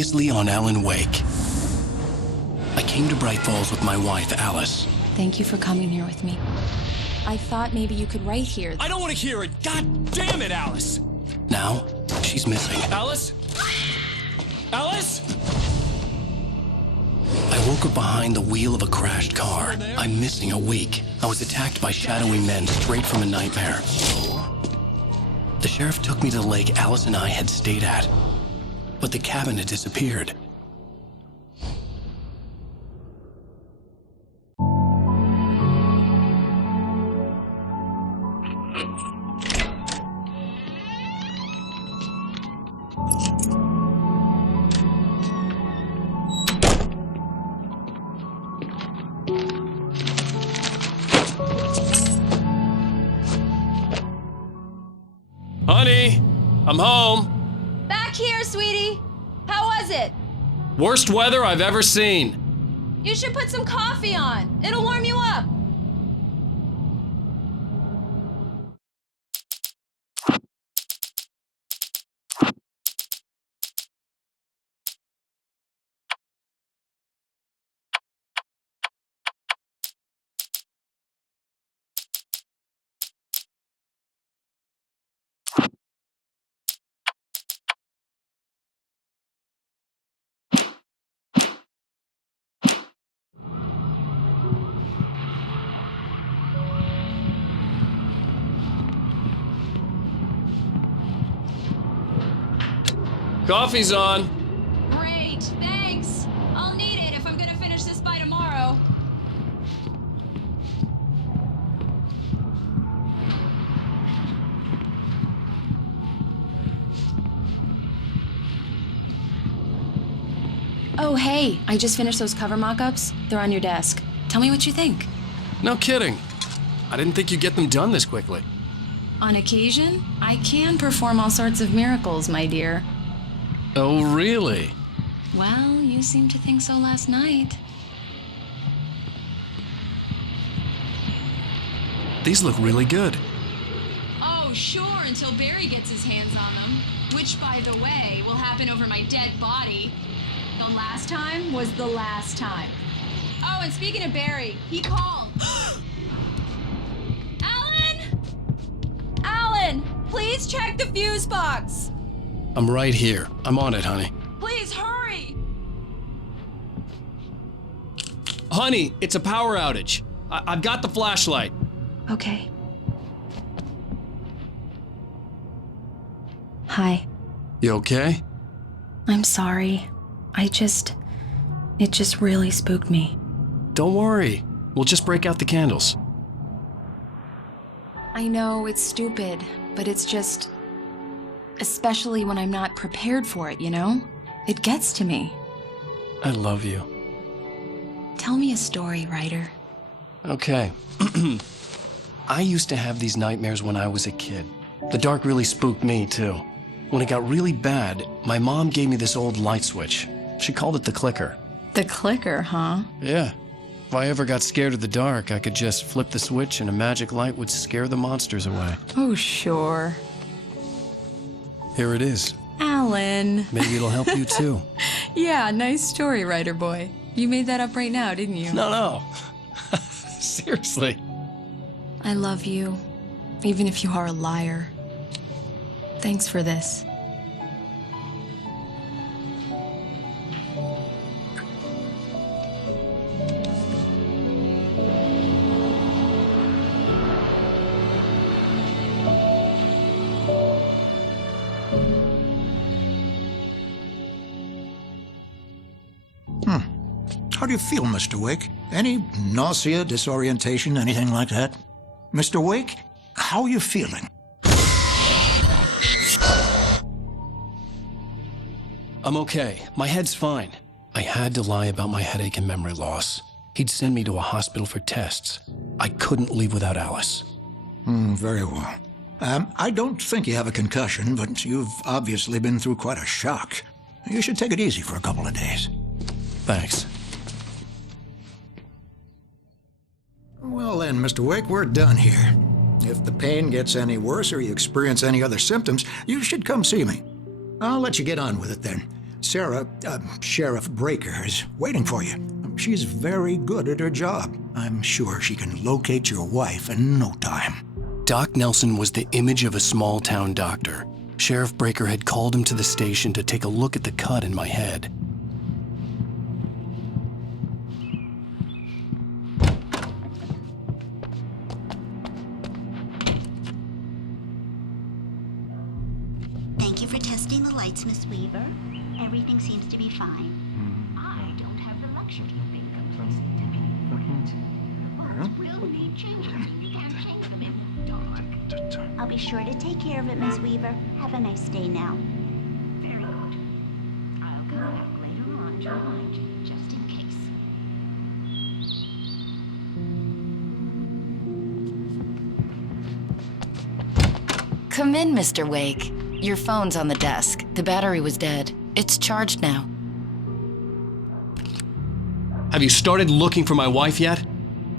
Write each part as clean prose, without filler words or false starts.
Previously on Alan Wake. I came to Bright Falls with my wife, Alice. Thank you for coming here with me. I thought maybe you could write here. I don't want to hear it! God damn it, Alice! Now, she's missing. Alice? Alice? I woke up behind the wheel of a crashed car. I'm missing a week. I was attacked by shadowy men straight from a nightmare. The sheriff took me to the lake Alice and I had stayed at, but the cabin had disappeared. Honey, I'm home. Back here, sweetie. How was it? Worst weather I've ever seen. You should put some coffee on. It'll warm you up. Coffee's on. Great, thanks. I'll need it if I'm gonna finish this by tomorrow. Oh, hey, I just finished those cover mock-ups. They're on your desk. Tell me what you think. No kidding. I didn't think you'd get them done this quickly. On occasion, I can perform all sorts of miracles, my dear. Oh, really? Well, you seemed to think so last night. These look really good. Oh, sure, until Barry gets his hands on them. Which, by the way, will happen over my dead body. The last time was the last time. Oh, and speaking of Barry, he called. Alan! Alan, please check the fuse box. I'm right here. I'm on it, honey. Please hurry. Honey, it's a power outage. I've got the flashlight. Okay. Hi. You okay? I'm sorry. It just really spooked me. Don't worry. We'll just break out the candles. I know it's stupid, but it's just... Especially when I'm not prepared for it, you know? It gets to me. I love you. Tell me a story, writer. Okay. I used to have these nightmares when I was a kid. The dark really spooked me, too. When it got really bad, my mom gave me this old light switch. She called it the clicker. The clicker, huh? Yeah. If I ever got scared of the dark, I could just flip the switch and a magic light would scare the monsters away. Oh, sure. Here it is. Alan. Maybe it'll help you, too. Yeah, nice story, writer boy. You made that up right now, didn't you? No. Seriously. I love you, even if you are a liar. Thanks for this. How do you feel, Mr. Wake? Any nausea, disorientation, anything like that? Mr. Wake, how are you feeling? I'm okay. My head's fine. I had to lie about my headache and memory loss. He'd send me to a hospital for tests. I couldn't leave without Alice. Very well. I don't think you have a concussion, but you've obviously been through quite a shock. You should take it easy for a couple of days. Thanks. Well then, Mr. Wake, we're done here. If the pain gets any worse or you experience any other symptoms, you should come see me. I'll let you get on with it then. Sarah, Sheriff Breaker, is waiting for you. She's very good at her job. I'm sure she can locate your wife in no time. Doc Nelson was the image of a small-town doctor. Sheriff Breaker had called him to the station to take a look at the cut in my head. Thank you for testing the lights, Miss Weaver. Everything seems to be fine. I don't have the luxury of being complacent, Deputy Bryant. Oh, it's real neat changes. You can't change them in the dark. I'll be sure to take care of it, Miss Weaver. Have a nice day now. Very good. I'll come back later on to remind you, just in case. Come in, Mr. Wake. Your phone's on the desk. The battery was dead. It's charged now. Have you started looking for my wife yet?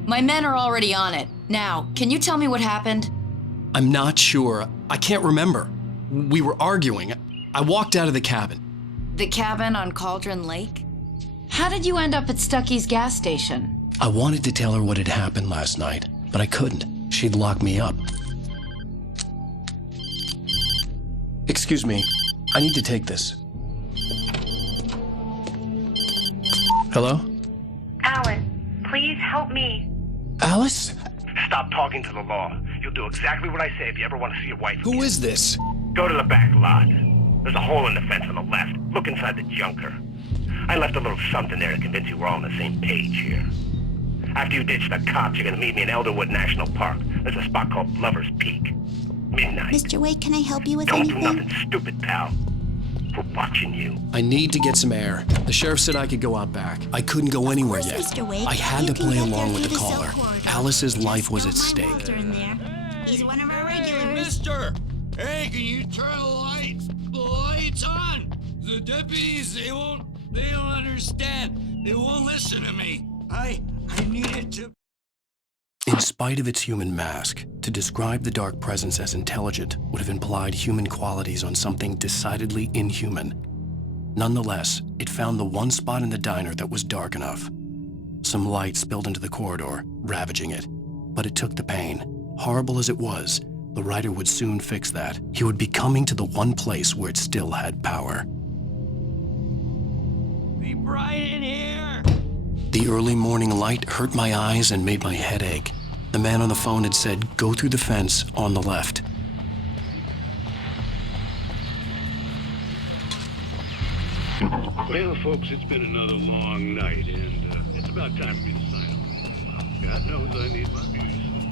My men are already on it. Now, can you tell me what happened? I'm not sure. I can't remember. We were arguing. I walked out of the cabin. The cabin on Cauldron Lake? How did you end up at Stucky's gas station? I wanted to tell her what had happened last night, but I couldn't. She'd lock me up. Excuse me, I need to take this. Hello? Alan, please help me. Alice? Stop talking to the law. You'll do exactly what I say if you ever want to see your wife Who again. is this? Go to the back lot. There's a hole in the fence on the left. Look inside the junker. I left a little something there to convince you we're all on the same page here. After you ditch the cops, you're gonna meet me in Elderwood National Park. There's a spot called Lover's Peak. Midnight. Mr. Wake, can I help you with Don't do anything? nothing stupid, pal. We're watching you. I need to get some air. The sheriff said I could go out back. I couldn't go anywhere course, yet. Mr. Wake. I had You to can play get along there with the through the caller. silk corridor. Alice's Just life was at note my stake. walker in there. He's one of our regulars. Mister! Hey, can you turn the lights on? The deputies, they don't understand. They won't listen to me. I needed to... In spite of its human mask, to describe the dark presence as intelligent would have implied human qualities on something decidedly inhuman. Nonetheless, it found the one spot in the diner that was dark enough. Some light spilled into the corridor, ravaging it. But it took the pain. Horrible as it was, the writer would soon fix that. He would be coming to the one place where it still had power. Be bright in here! The early morning light hurt my eyes and made my head ache. The man on the phone had said, "Go through the fence on the left." Well, folks, it's been another long night, and it's about time for me to sign off. God knows I need my beauty sleep.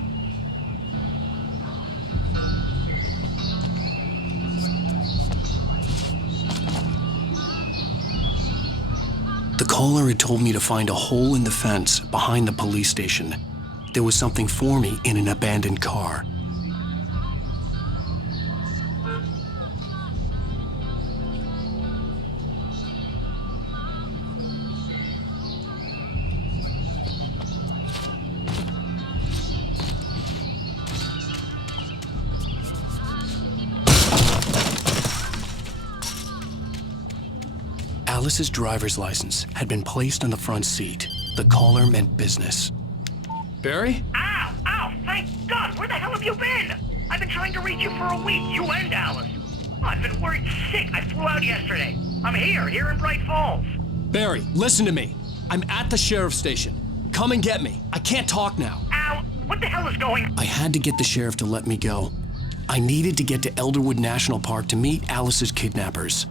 The caller had told me to find a hole in the fence behind the police station. There was something for me in an abandoned car. Alice's driver's license had been placed on the front seat. The caller meant business. Barry? Ow! Ow! Thank God! Where the hell have you been? I've been trying to reach you for a week, you and Alice. Oh, I've been worried sick. I flew out yesterday. I'm here in Bright Falls. Barry, listen to me. I'm at the sheriff's station. Come and get me. I can't talk now. Ow! What the hell is going on? I had to get the sheriff to let me go. I needed to get to Elderwood National Park to meet Alice's kidnappers.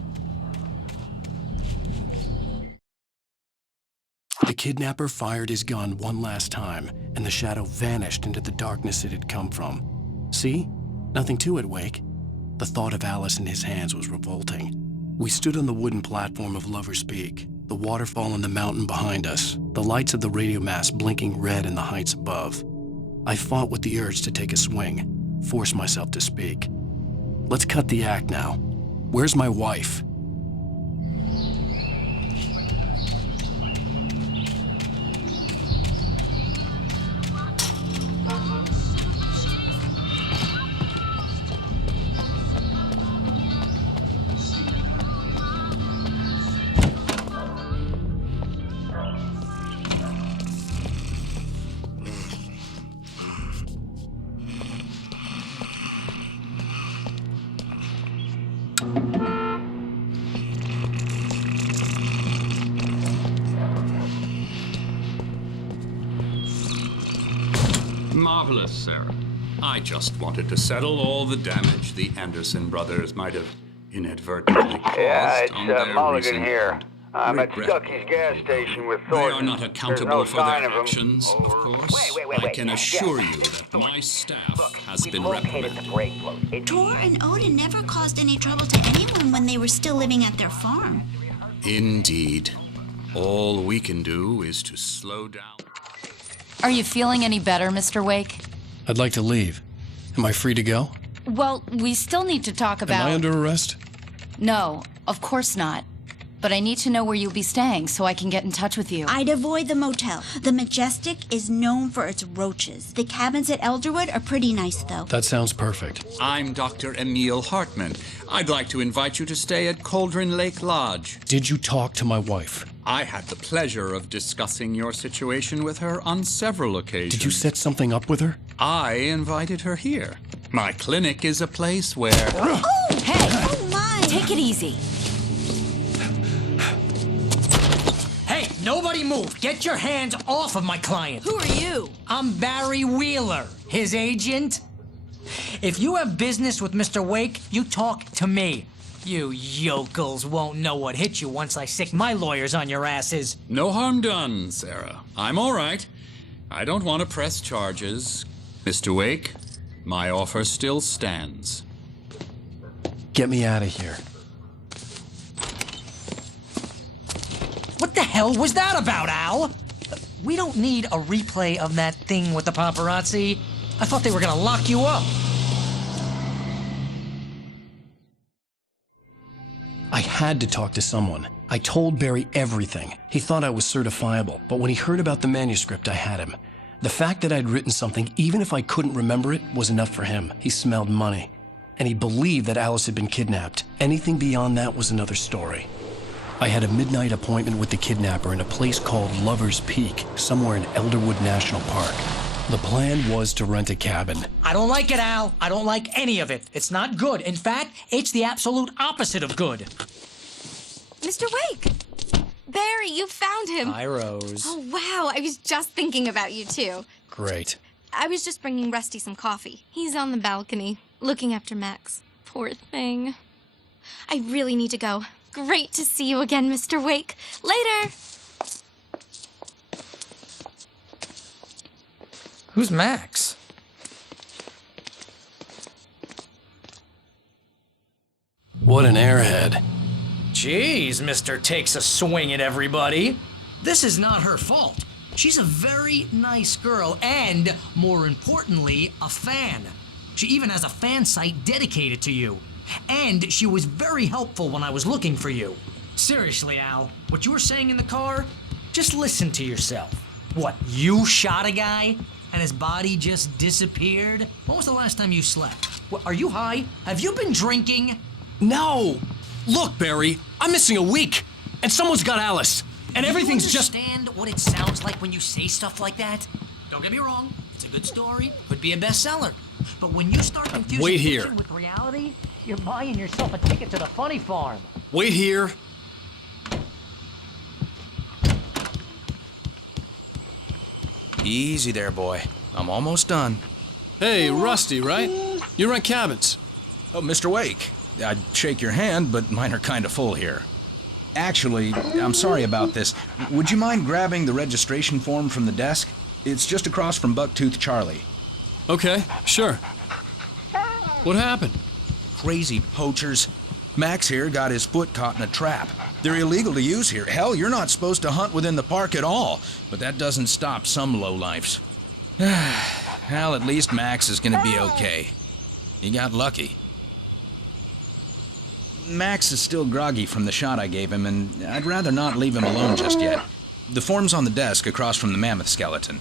The kidnapper fired his gun one last time, and the shadow vanished into the darkness it had come from. See? Nothing to it, Wake. The thought of Alice in his hands was revolting. We stood on the wooden platform of Lover's Peak, the waterfall on the mountain behind us, the lights of the radio mast blinking red in the heights above. I fought with the urge to take a swing, force myself to speak. Let's cut the act now. Where's my wife? Marvelous, Sarah. I just wanted to settle all the damage the Anderson brothers might have inadvertently caused Yeah, on it's their Mulligan recent here. and I'm at regrettable Stucky's gas station with They Thornton. are not There's accountable no for sign their of 'em. actions, of course. I can assure you that my staff has been reprimanded. Tor and Odin never caused any trouble to anyone when they were still living at their farm. Indeed. All we can do is to slow down. Are you feeling any better, Mr. Wake? I'd like to leave. Am I free to go? Well, we still need to talk about... Am I under arrest? No, of course not. But I need to know where you'll be staying so I can get in touch with you. I'd avoid the motel. The Majestic is known for its roaches. The cabins at Elderwood are pretty nice, though. That sounds perfect. I'm Dr. Emil Hartman. I'd like to invite you to stay at Cauldron Lake Lodge. Did you talk to my wife? I had the pleasure of discussing your situation with her on several occasions. Did you set something up with her? I invited her here. My clinic is a place where... Oh! Hey! Oh, my! Take it easy. Hey, nobody move. Get your hands off of my client. Who are you? I'm Barry Wheeler, his agent. If you have business with Mr. Wake, you talk to me. You yokels won't know what hit you once I sick my lawyers on your asses. No harm done, Sarah. I'm all right. I don't want to press charges. Mr. Wake, my offer still stands. Get me out of here. What the hell was that about, Al? We don't need a replay of that thing with the paparazzi. I thought they were gonna lock you up. I had to talk to someone. I told Barry everything. He thought I was certifiable, but when he heard about the manuscript, I had him. The fact that I'd written something, even if I couldn't remember it, was enough for him. He smelled money. And he believed that Alice had been kidnapped. Anything beyond that was another story. I had a midnight appointment with the kidnapper in a place called Lover's Peak, somewhere in Elderwood National Park. The plan was to rent a cabin. I don't like it, Al. I don't like any of it. It's not good. In fact, it's the absolute opposite of good. Mr. Wake! Barry, you found him. Hi, Rose. Oh, wow. I was just thinking about you, too. Great. I was just bringing Rusty some coffee. He's on the balcony, looking after Max. Poor thing. I really need to go. Great to see you again, Mr. Wake. Later! Who's Max? What an airhead. Jeez, Mr. Takes a swing at everybody. This is not her fault. She's a very nice girl and, more importantly, a fan. She even has a fan site dedicated to you. And she was very helpful when I was looking for you. Seriously, Al, what you were saying in the car, just listen to yourself. What, you shot a guy and his body just disappeared? When was the last time you slept? What, are you high? Have you been drinking? No! Look, Barry, I'm missing a week, and someone's got Alice, and everything's just... Do you understand what it sounds like when you say stuff like that? Don't get me wrong, it's a good story, could be a bestseller. But when you start confusing Wait here. fiction with reality, you're buying yourself a ticket to the funny farm. Wait here. Easy there, boy. I'm almost done. Hey, Rusty, right? You rent cabins. Oh, Mr. Wake. I'd shake your hand, but mine are kind of full here. Actually, I'm sorry about this. Would you mind grabbing the registration form from the desk? It's just across from Bucktooth Charlie. Okay, sure. What happened? Crazy poachers. Max here got his foot caught in a trap. They're illegal to use here. Hell, you're not supposed to hunt within the park at all. But that doesn't stop some lowlifes. Well, at least Max is gonna be okay. He got lucky. Max is still groggy from the shot I gave him, and I'd rather not leave him alone just yet. The form's on the desk across from the mammoth skeleton.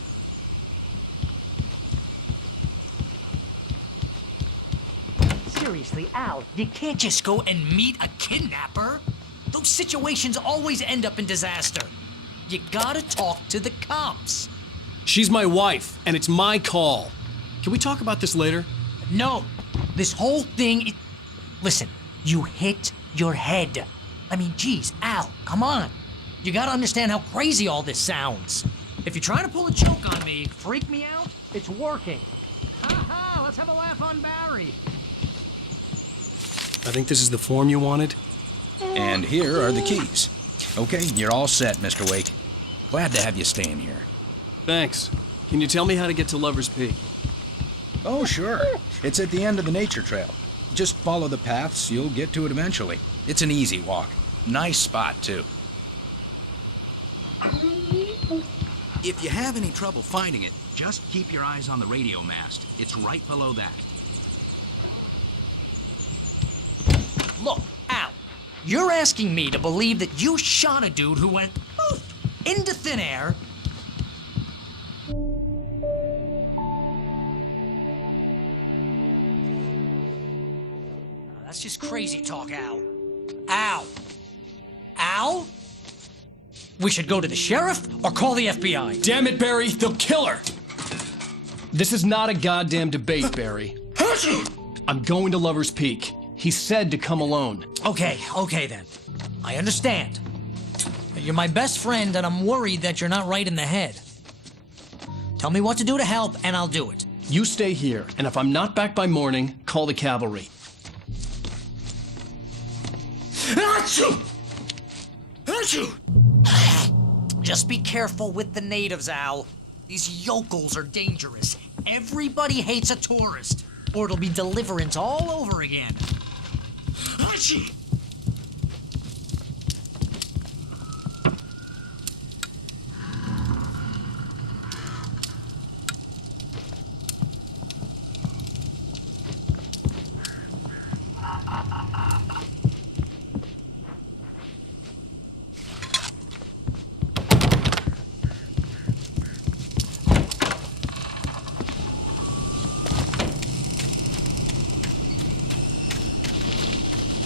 Seriously, Al, you can't just go and meet a kidnapper. Those situations always end up in disaster. You gotta talk to the cops. She's my wife, and it's my call. Can we talk about this later? No, this whole thing is... Listen, you hit your head. I mean, geez, Al, come on. You gotta understand how crazy all this sounds. If you're trying to pull a joke on me, freak me out, It's working. Aha! Let's have a laugh on Barry. I think this is the form you wanted. And here are the keys. Okay, you're all set, Mr. Wake. Glad to have you staying here. Thanks. Can you tell me how to get to Lover's Peak? Oh, sure. It's at the end of the nature trail. Just follow the paths, you'll get to it eventually. It's an easy walk. Nice spot, too. If you have any trouble finding it, just keep your eyes on the radio mast. It's right below that. Look, Al, you're asking me to believe that you shot a dude who went poof into thin air. That's just crazy talk, Al. Al? Al? We should go to the sheriff or call the FBI. Damn it, Barry, they'll kill her! This is not a goddamn debate, Barry. I'm going to Lover's Peak. He said to come alone. Okay then. I understand. You're my best friend, and I'm worried that you're not right in the head. Tell me what to do to help, and I'll do it. You stay here, and if I'm not back by morning, call the cavalry. Achoo! Achoo! Just be careful with the natives, Al. These yokels are dangerous. Everybody hates a tourist, or it'll be deliverance all over again. Achoo!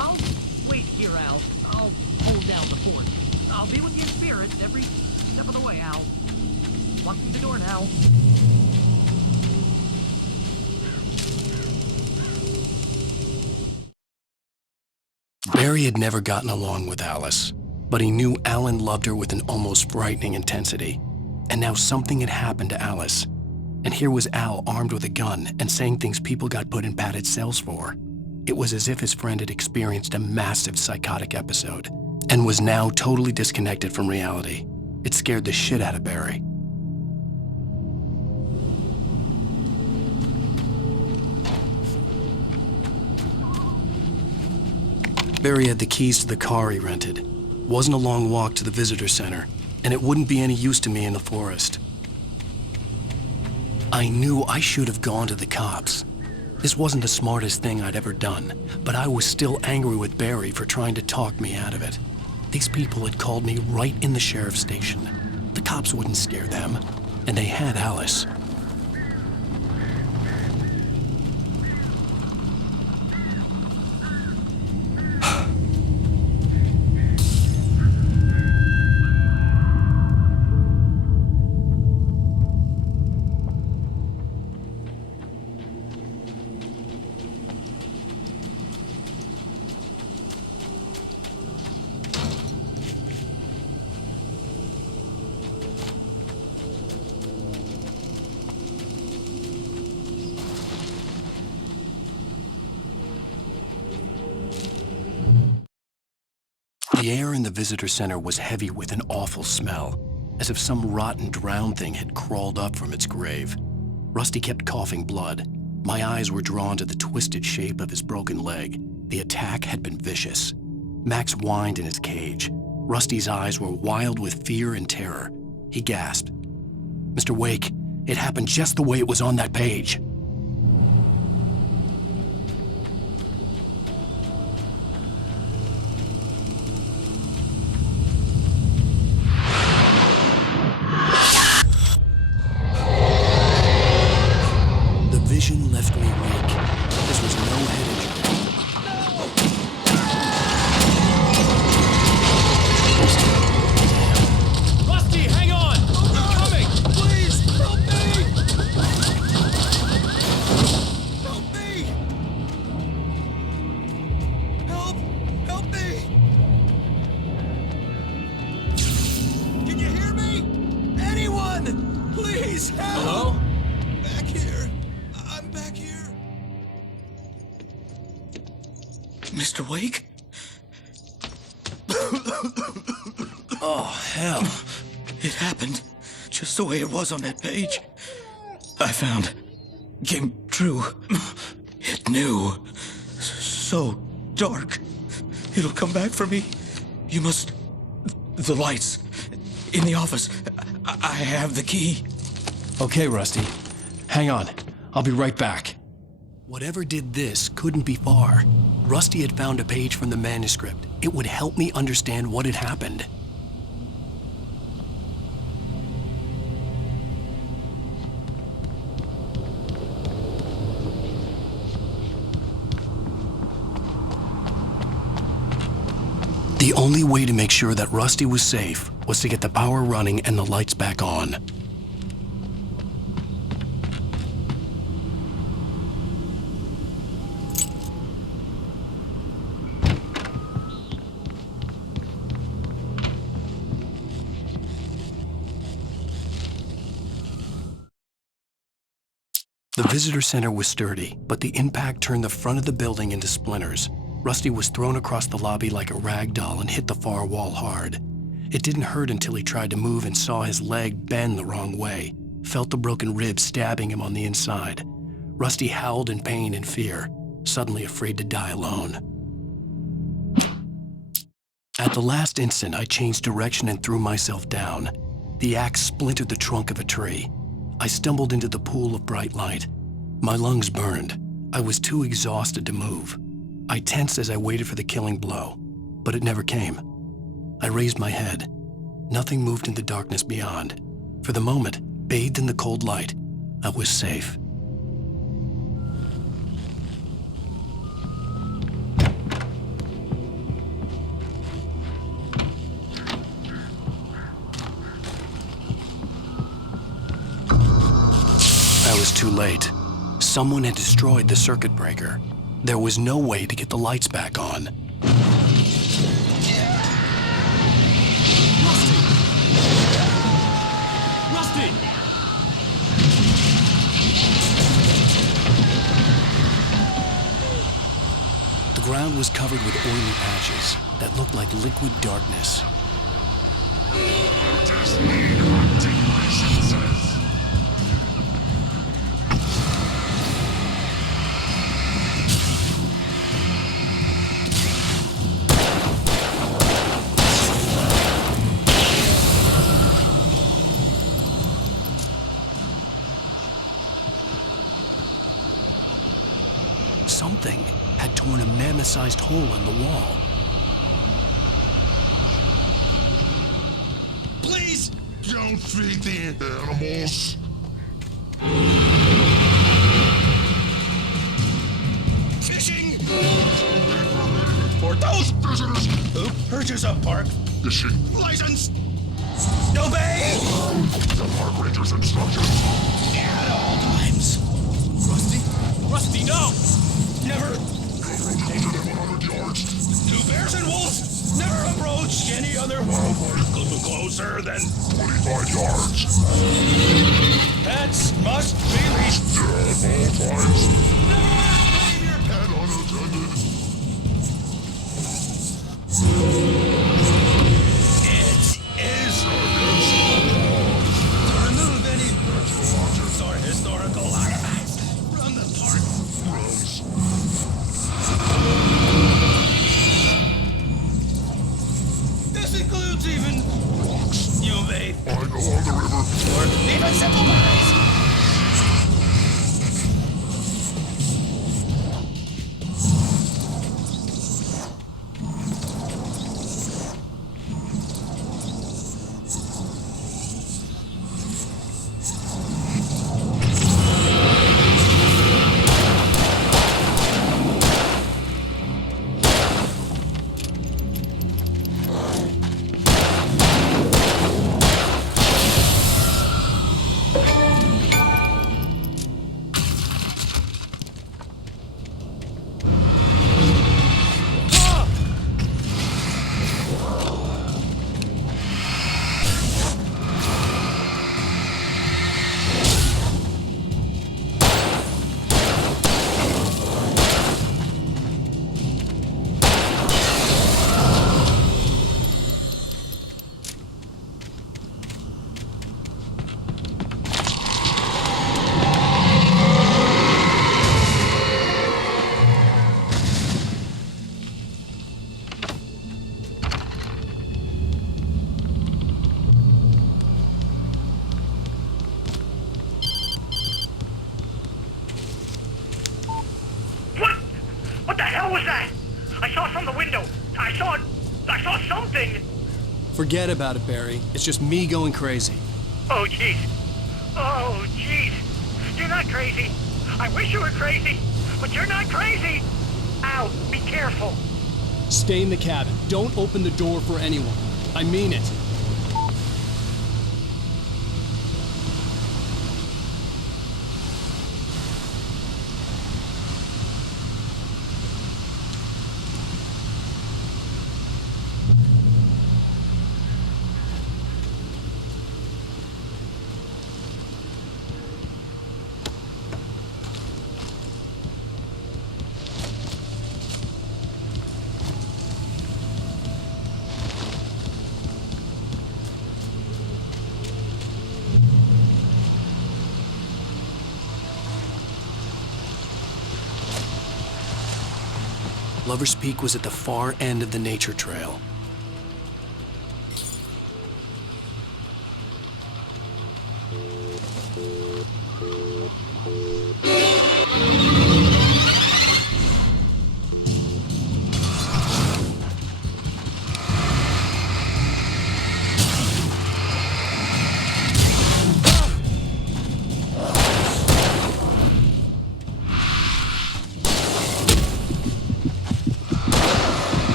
I'll wait here, Al. I'll hold down the fort. I'll be with you in spirit every step of the way, Al. Walk through the door now. Barry had never gotten along with Alice, but he knew Alan loved her with an almost frightening intensity. And now something had happened to Alice. And here was Al armed with a gun and saying things people got put in padded cells for. It was as if his friend had experienced a massive psychotic episode and was now totally disconnected from reality. It scared the shit out of Barry. Barry had the keys to the car he rented. Wasn't a long walk to the visitor center, and it wouldn't be any use to me in the forest. I knew I should have gone to the cops. This wasn't the smartest thing I'd ever done, but I was still angry with Barry for trying to talk me out of it. These people had called me right in the sheriff's station. The cops wouldn't scare them, and they had Alice. The air in the visitor center was heavy with an awful smell, as if some rotten drowned thing had crawled up from its grave. Rusty kept coughing blood. My eyes were drawn to the twisted shape of his broken leg. The attack had been vicious. Max whined in his cage. Rusty's eyes were wild with fear and terror. He gasped. "Mr. Wake, it happened just the way it was on that page." Vision left me weak. This was no head injury. Rusty, hang on! I'm coming! Please, help me! Help me! Help me! Can you hear me? Anyone! Please, help! Hello? back here. I'm back here. Mr. Wake? Oh, hell. It happened just the way it was on that page. I found. Came true. It knew. So dark. It'll come back for me. You must... The lights. In the office. I have the key. Okay, Rusty. Hang on. I'll be right back. Whatever did this couldn't be far. Rusty had found a page from the manuscript. It would help me understand what had happened. The only way to make sure that Rusty was safe was to get the power running and the lights back on. The visitor center was sturdy, but the impact turned the front of the building into splinters. Rusty was thrown across the lobby like a rag doll and hit the far wall hard. It didn't hurt until he tried to move and saw his leg bend the wrong way, felt the broken rib stabbing him on the inside. Rusty howled in pain and fear, suddenly afraid to die alone. At the last instant, I changed direction and threw myself down. The axe splintered the trunk of a tree. I stumbled into the pool of bright light. My lungs burned. I was too exhausted to move. I tensed as I waited for the killing blow, but it never came. I raised my head. Nothing moved in the darkness beyond. For the moment, bathed in the cold light, I was safe. I was too late. Someone had destroyed the circuit breaker. There was no way to get the lights back on. Rusty! The ground was covered with oily patches that looked like liquid darkness. Something had torn a mammoth-sized hole in the wall. Please! Don't feed the animals! Fishing! For those visitors who purchase a park Fishing license, obey the park ranger's instructions. at all times. Rusty, no! Never. Closer than 100 yards. To bears and wolves, never approach any other wildlife closer than 25 yards. Pets must be leashed. At all times. Never leave your pet Unattended. It is to remove any virtual objects or historical artifacts from the park. Gross. This includes even Rocks. you may I know on the river. or even simple berries. nothing! Forget about it, Barry. It's just me going crazy. Oh, jeez. Oh, jeez. You're not crazy. I wish you were crazy, but you're not crazy. Ow, be careful. Stay in the cabin. Don't open the door for anyone. I mean it. Lover's Peak was at the far end of the nature trail.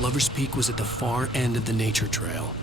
Lover's Peak was at the far end of the nature trail.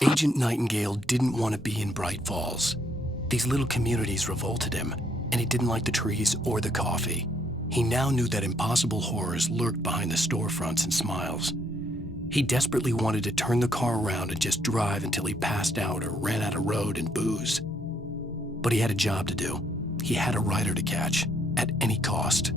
Agent Nightingale didn't want to be in Bright Falls. These little communities revolted him, and he didn't like the trees or the coffee. He now knew that impossible horrors lurked behind the storefronts and smiles. He desperately wanted to turn the car around and just drive until he passed out or ran out of road and booze. But he had a job to do. He had a rider to catch, at any cost.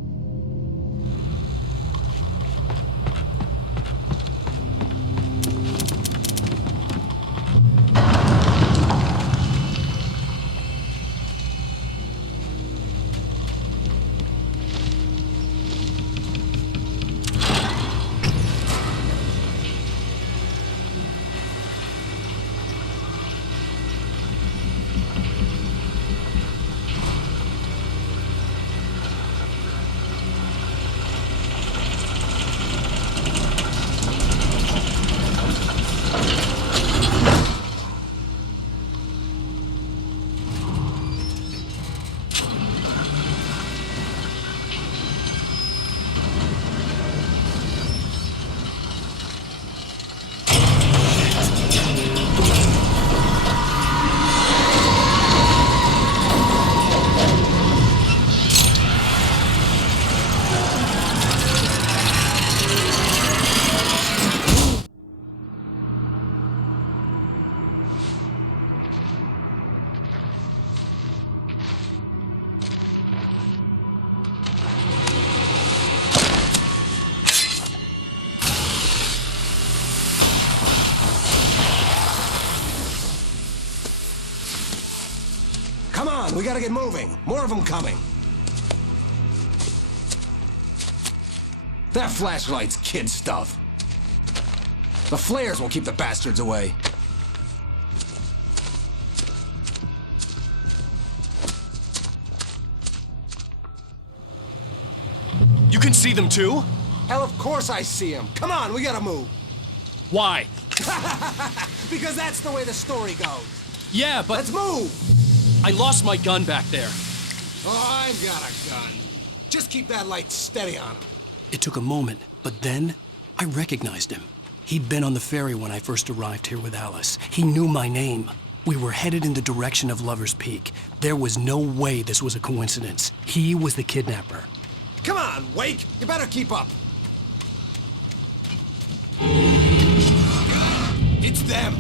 Come on, we gotta get moving. More of them coming. That flashlight's kid stuff. The flares will keep the bastards away. You can see them too? Hell, of course I see them. Come on, we gotta move. Why? Because that's the way the story goes. Yeah, but... Let's move! I lost my gun back there. Oh, I've got a gun. Just keep that light steady on him. It took a moment, but then I recognized him. He'd been on the ferry when I first arrived here with Alice. He knew my name. We were headed in the direction of Lover's Peak. There was no way this was a coincidence. He was the kidnapper. Come on, Wake! You better keep up. It's them!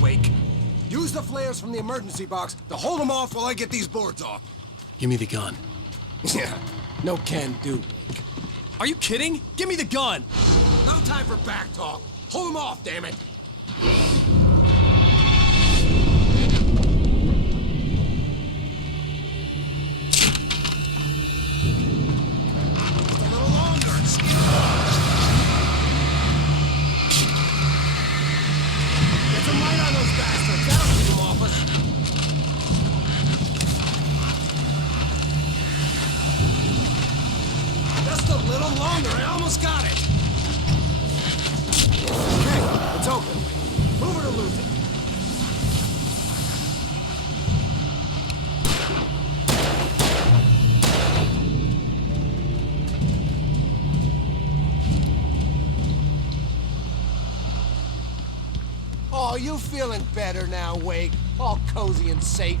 Wake. Use the flares from the emergency box to hold them off while I get these boards off. Give me the gun. Yeah, no can do, Wake. Are you kidding? Give me the gun! No time for back talk. Hold them off, damn it. Just a little longer. I almost got it. Okay, it's open. Move it or lose it. Oh, you feeling better now, Wake? All cozy and safe.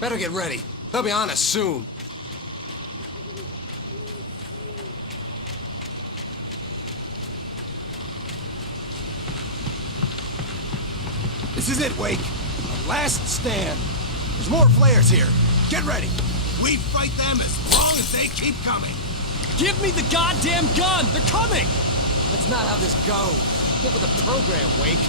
Better get ready. They'll be on us soon. This is it, Wake. Our last stand. There's more flares here. Get ready. We fight them as long as they keep coming. Give me the goddamn gun! They're coming! That's not how this goes. Get with the program, Wake.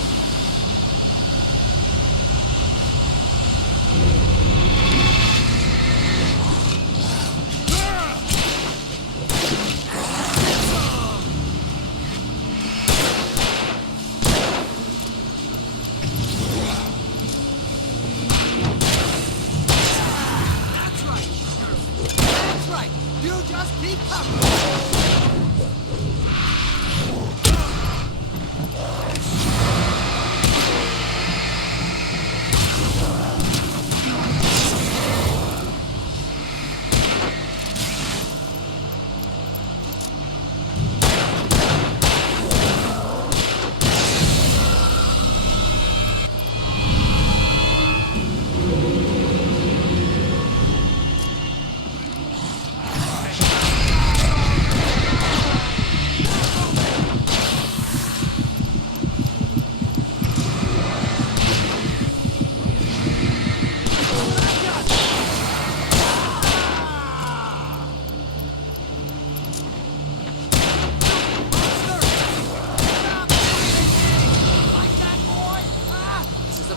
That's right. You just keep coming.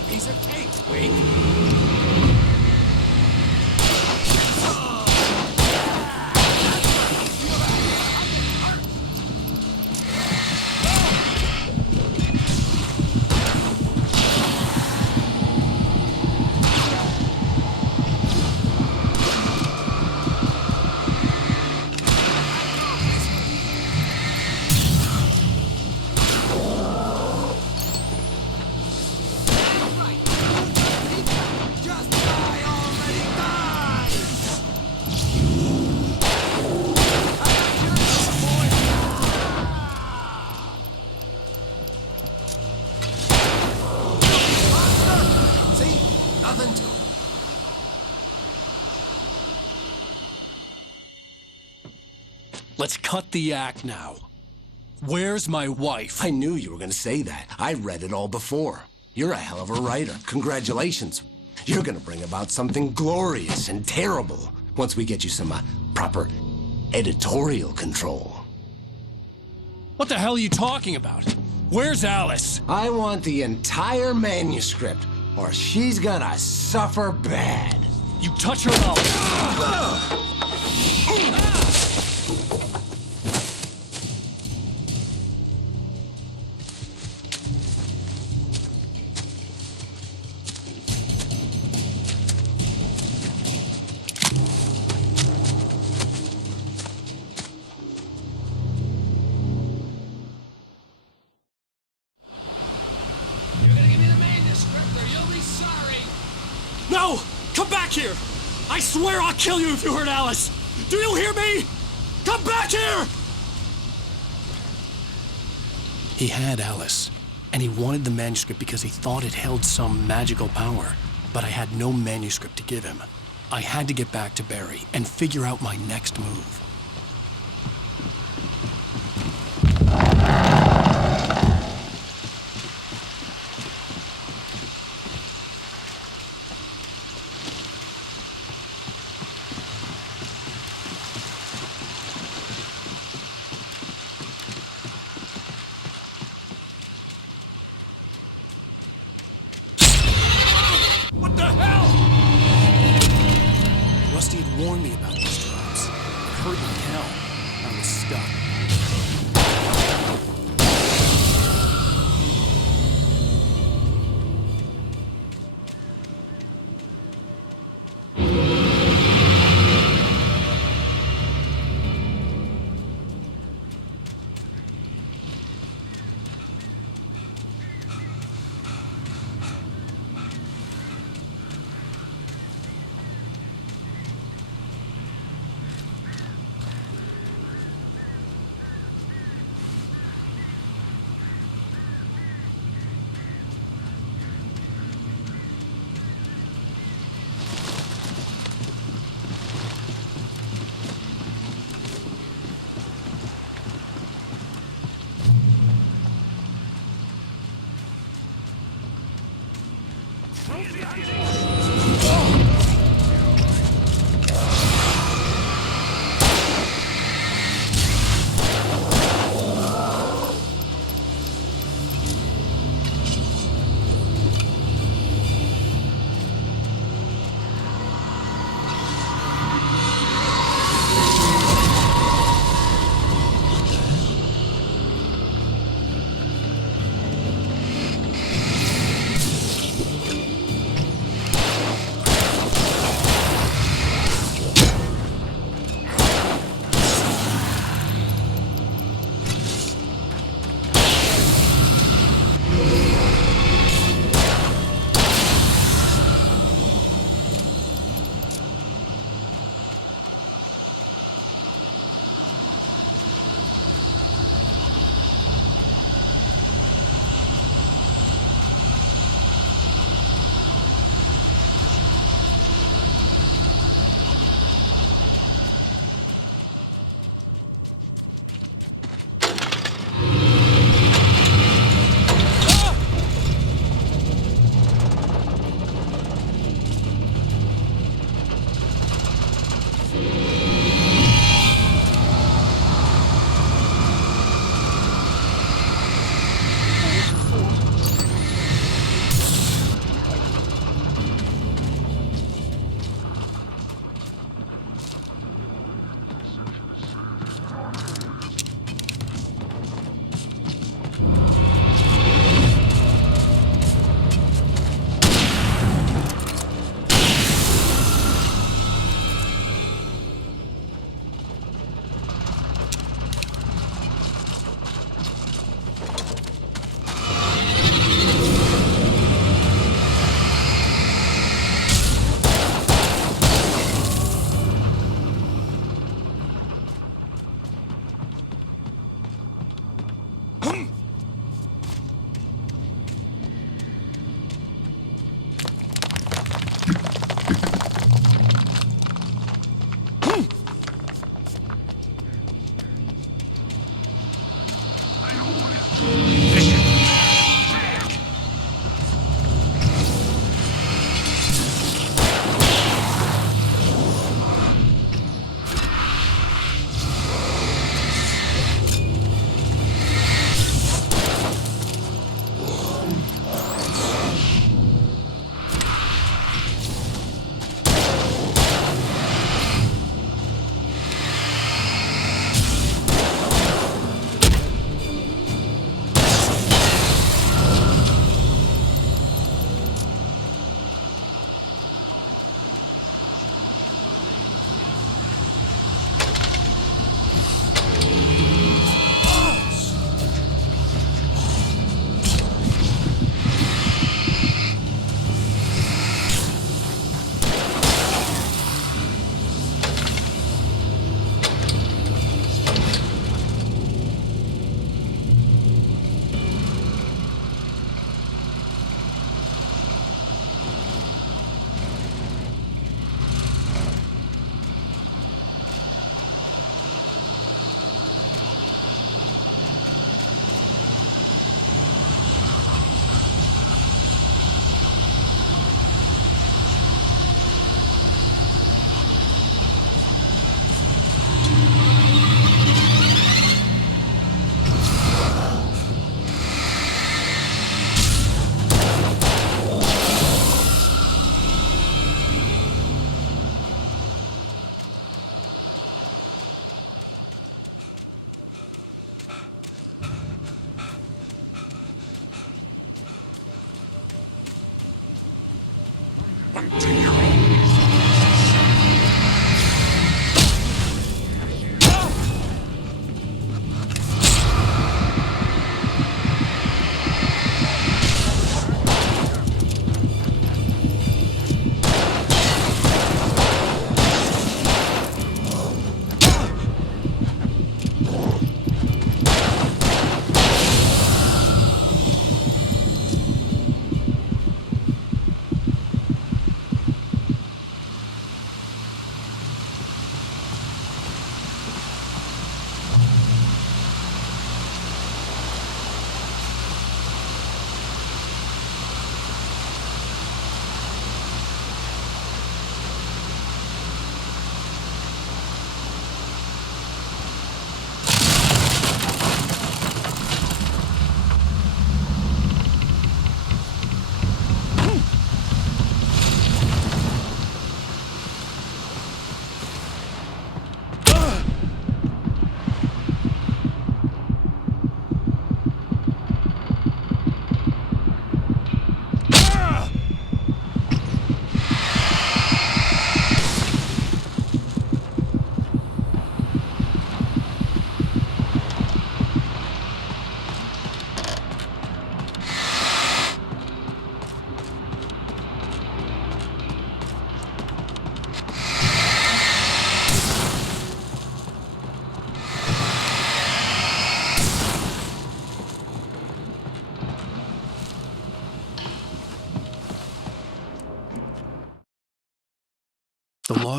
Piece of cake, Wake. Nothing to it. Let's cut the act now. Where's my wife? I knew you were going to say that. I read it all before. You're a hell of a writer. Congratulations. You're going to bring about something glorious and terrible once we get you some proper editorial control. What the hell are you talking about? Where's Alice? I want the entire manuscript, or she's gonna suffer bad. You touch her mouth. No! Come back here! I swear I'll kill you if you hurt Alice! Do you hear me? Come back here! He had Alice, and he wanted the manuscript because he thought it held some magical power. But I had no manuscript to give him. I had to get back to Barry and figure out my next move. I was stuck.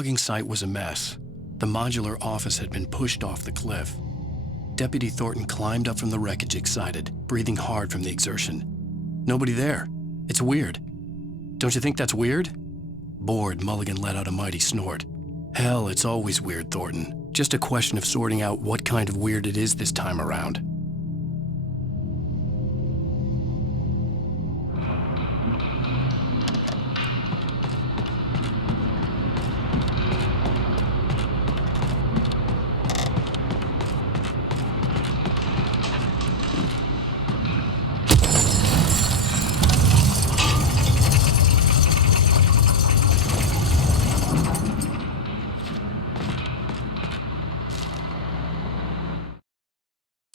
logging site was a mess. The modular office had been pushed off the cliff. Deputy Thornton climbed up from the wreckage excited, breathing hard from the exertion. Nobody there. It's weird. Don't you think that's weird? Bored, Mulligan let out a mighty snort. Hell, it's always weird, Thornton. Just a question of sorting out what kind of weird it is this time around.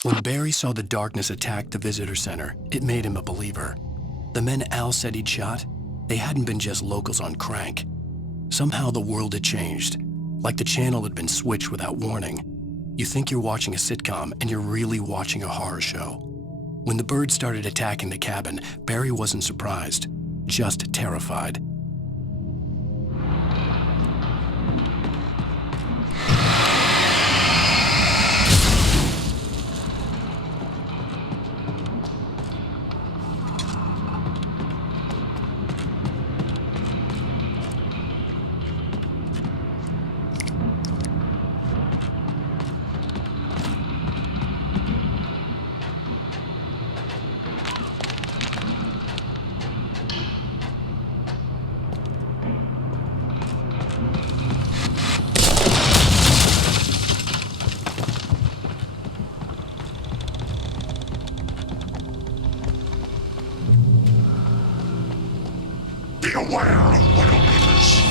When Barry saw the darkness attack the visitor center, it made him a believer. The men Al said he'd shot, they hadn't been just locals on crank. Somehow the world had changed, like the channel had been switched without warning. You think you're watching a sitcom, and you're really watching a horror show. When the birds started attacking the cabin, Barry wasn't surprised, just terrified. Be aware of Widowmakers.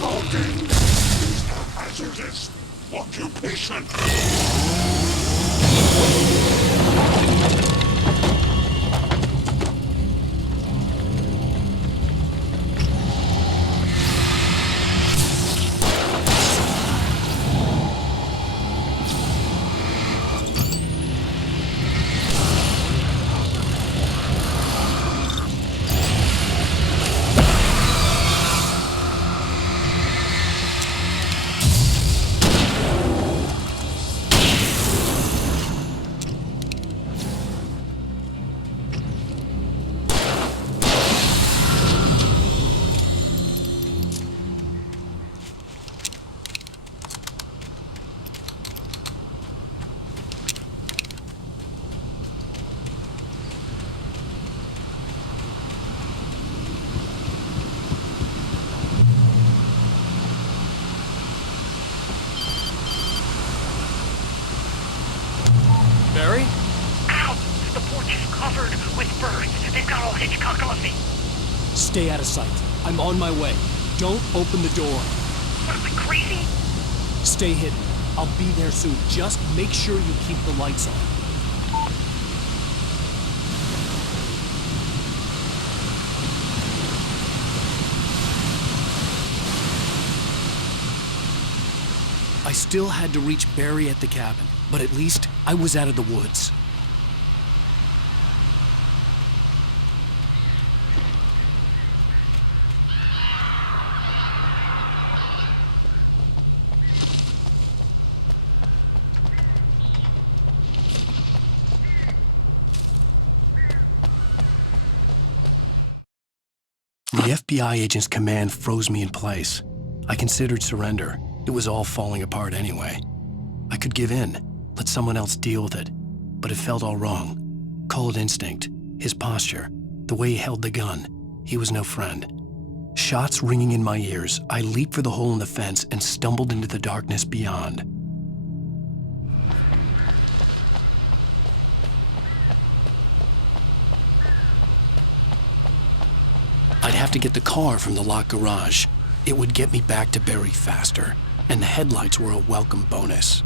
Logging is a hazardous occupation. Hitchcock on me. Stay out of sight. I'm on my way. Don't open the door. What am I, crazy? Stay hidden. I'll be there soon. Just make sure you keep the lights on. I still had to reach Barry at the cabin, but at least I was out of the woods. The FBI agent's command froze me in place. I considered surrender. It was all falling apart anyway. I could give in, let someone else deal with it, but it felt all wrong. Call it instinct, his posture, the way he held the gun. He was no friend. Shots ringing in my ears, I leaped for the hole in the fence and stumbled into the darkness beyond. I'd have to get the car from the locked garage. It would get me back to Barry faster, and the headlights were a welcome bonus.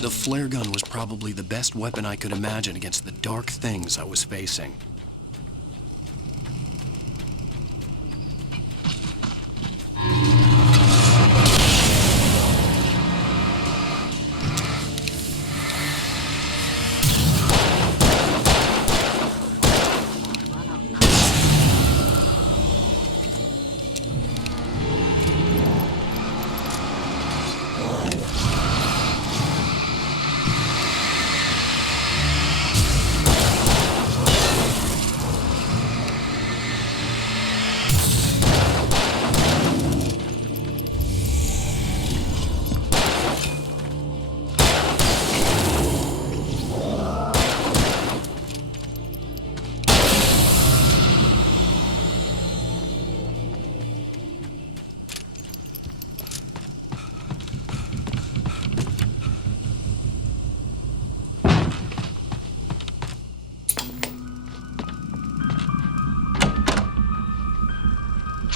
The flare gun was probably the best weapon I could imagine against the dark things I was facing.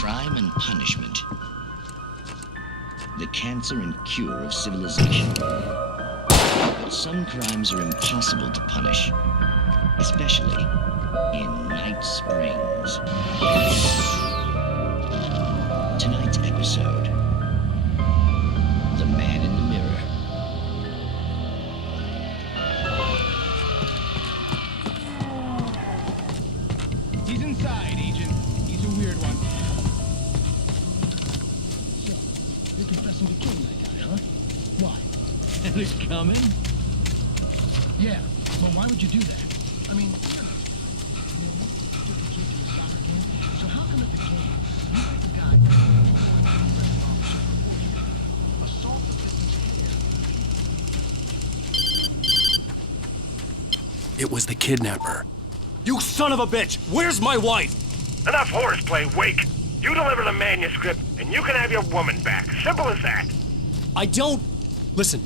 crime and punishment. The cancer and cure of civilization. But some crimes are impossible to punish, especially in Night Springs. Tonight's episode, The Man in the Mirror. He's inside, Agent. He's a weird one. So, you're confessing to killing that guy, huh? Why? And it's coming? Yeah, but why would you do that? I mean, took the kid to a soccer game, so how come at the game, you pick the guy who assault the victim's It was the kidnapper. You son of a bitch! Where's my wife? Enough horseplay, Wake. You deliver the manuscript, and you can have your woman back. Simple as that. I don't... Listen.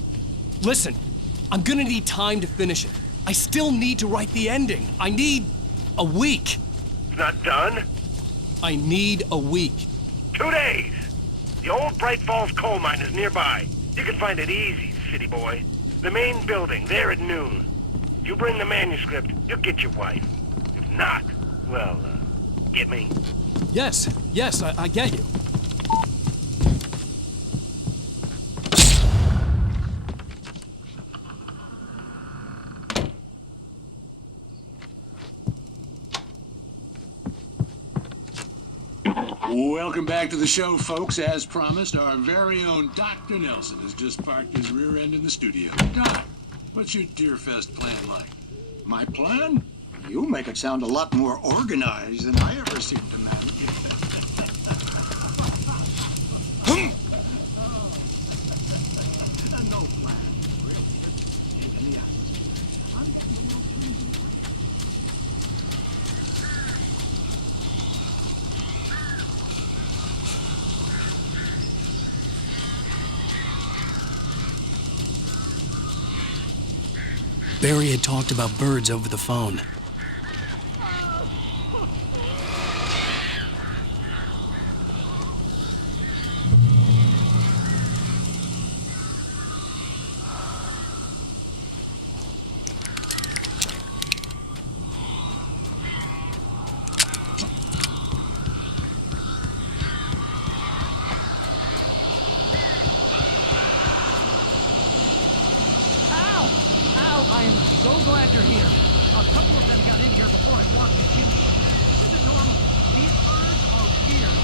I'm gonna need time to finish it. I still need to write the ending. I need a week. It's not done? I need a week. 2 days. The old Bright Falls coal mine is nearby. You can find it easy, city boy. The main building, there at noon. You bring the manuscript, you'll get your wife. If not, well, get me? Yes, I get you. Welcome back to the show, folks. As promised, our very own Dr. Nelson has just parked his rear end in the studio. Doc, what's your Deerfest plan like? My plan? You make it sound a lot more organized than I ever seem to manage. No plan, really. It's in the atmosphere. I'm getting a little too worried. Barry had talked about birds over the phone. I am so glad you're here. A couple of them got in here before I walked the chimney. This isn't normal. These birds are weird.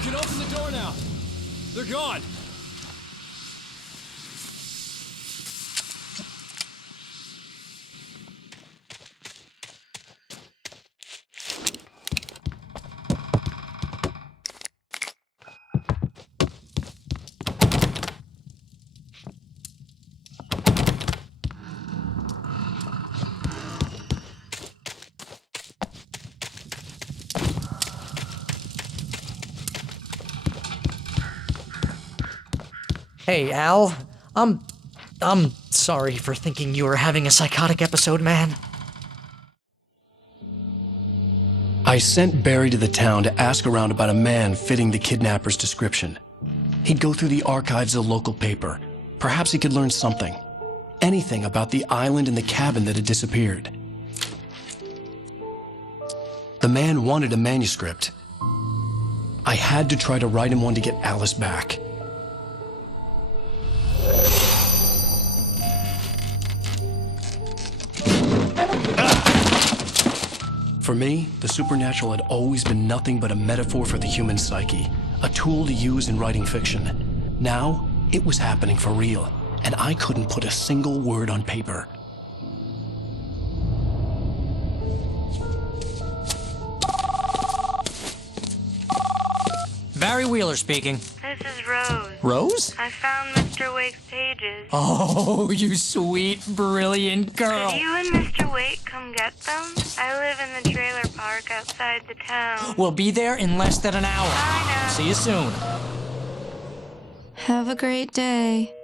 You can open the door now. They're gone. Hey, Al. I'm sorry for thinking you were having a psychotic episode, man. I sent Barry to the town to ask around about a man fitting the kidnapper's description. He'd go through the archives of the local paper. Perhaps he could learn something. Anything about the island and the cabin that had disappeared. The man wanted a manuscript. I had to try to write him one to get Alice back. For me, the supernatural had always been nothing but a metaphor for the human psyche, a tool to use in writing fiction. Now, it was happening for real, and I couldn't put a single word on paper. Barry Wheeler speaking. This is Rose. Rose? I found Mr. Wake's pages. Oh, you sweet, brilliant girl. Could you and Mr. Wake come get them? I live in the trailer park outside the town. We'll be there in less than an hour. I know. See you soon. Have a great day.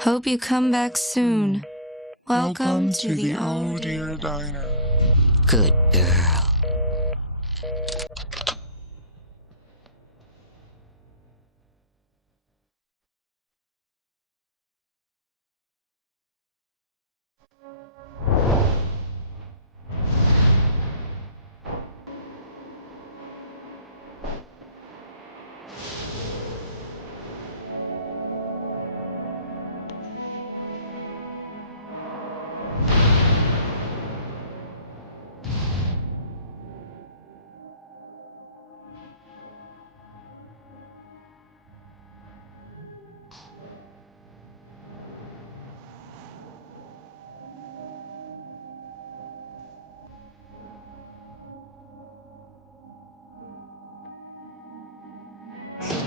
Hope you come back soon. Welcome to the Oh Dear Diner. Good girl.